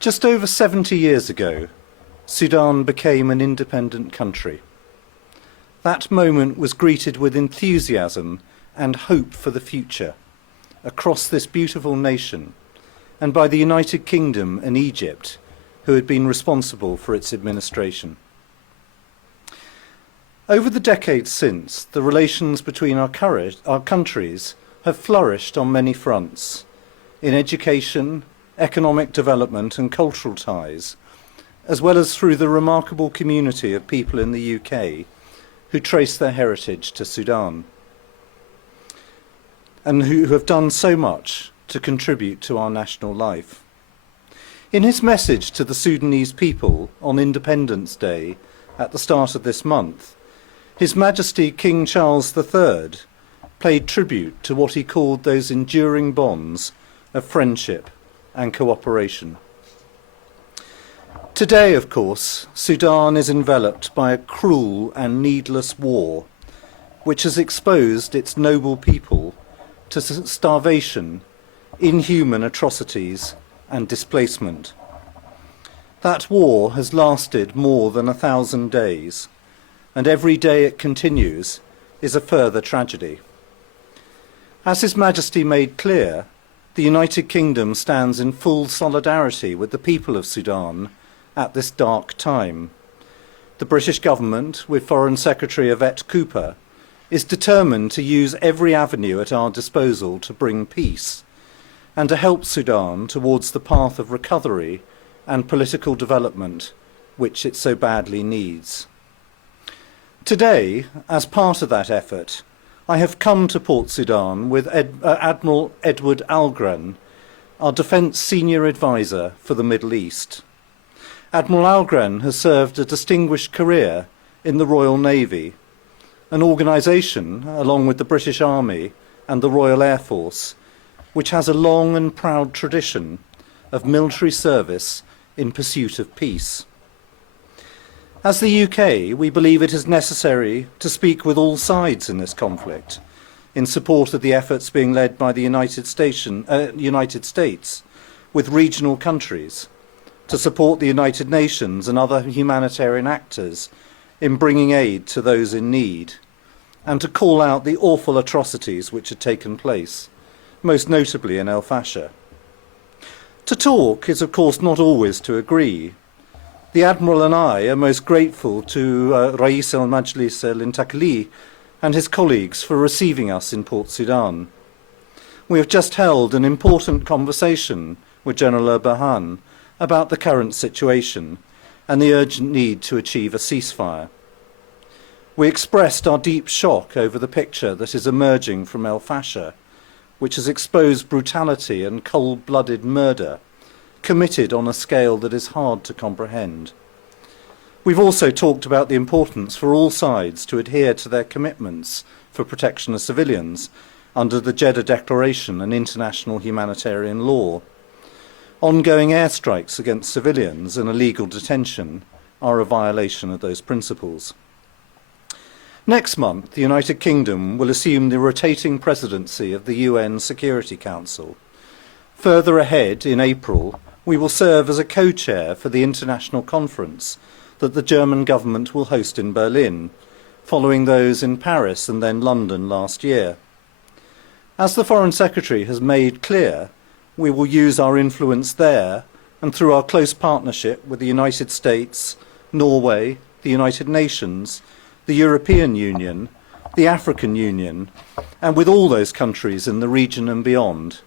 Just over 70 years ago, Sudan became an independent country. That moment was greeted with enthusiasm and hope for the future across this beautiful nation, and by the United Kingdom and Egypt, who had been responsible for its administration. Over the decades since, the relations between our countries have flourished on many fronts, in education, economic development and cultural ties, as well as through the remarkable community of people in the UK who trace their heritage to Sudan, and who have done so much to contribute to our national life. In his message to the Sudanese people on Independence Day at the start of this month, His Majesty King Charles III paid tribute to what he called those enduring bonds of friendship and cooperation. Today, of course, Sudan is enveloped by a cruel and needless war, which has exposed its noble people to starvation, inhuman atrocities and displacement. That war has lasted more than 1,000 days, and every day it continues is a further tragedy. As His Majesty made clear, the United Kingdom stands in full solidarity with the people of Sudan at this dark time. The British government, with Foreign Secretary Yvette Cooper, is determined to use every avenue at our disposal to bring peace and to help Sudan towards the path of recovery and political development which it so badly needs. Today, as part of that effort, I have come to Port Sudan with Admiral Edward Algren, our Defence Senior Advisor for the Middle East. Admiral Algren has served a distinguished career in the Royal Navy, an organisation, along with the British Army and the Royal Air Force, which has a long and proud tradition of military service in pursuit of peace. As the UK, we believe it is necessary to speak with all sides in this conflict, in support of the efforts being led by the United States with regional countries, to support the United Nations and other humanitarian actors in bringing aid to those in need, and to call out the awful atrocities which had taken place, most notably in El Fasher. To talk is, of course, not always to agree. The Admiral and I are most grateful to Rais al-Majlis al-Intakli and his colleagues for receiving us in Port Sudan. We have just held an important conversation with General al-Burhan about the current situation and the urgent need to achieve a ceasefire. We expressed our deep shock over the picture that is emerging from El Fasher, which has exposed brutality and cold-blooded murder committed on a scale that is hard to comprehend. We've also talked about the importance for all sides to adhere to their commitments for protection of civilians under the Jeddah Declaration and international humanitarian law. Ongoing airstrikes against civilians and illegal detention are a violation of those principles. Next month, the United Kingdom will assume the rotating presidency of the UN Security Council. Further ahead, in April, we will serve as a co-chair for the international conference that the German government will host in Berlin, following those in Paris and then London last year. As the Foreign Secretary has made clear, we will use our influence there and through our close partnership with the United States, Norway, the United Nations, the European Union, the African Union, and with all those countries in the region and beyond,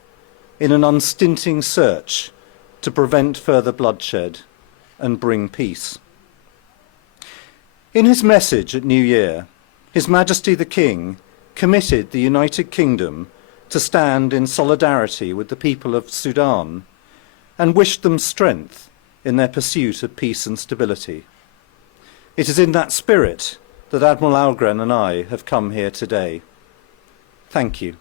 in an unstinting search to prevent further bloodshed and bring peace. In his message at New Year, His Majesty the King committed the United Kingdom to stand in solidarity with the people of Sudan and wished them strength in their pursuit of peace and stability. It is in that spirit that Admiral Algren and I have come here today. Thank you.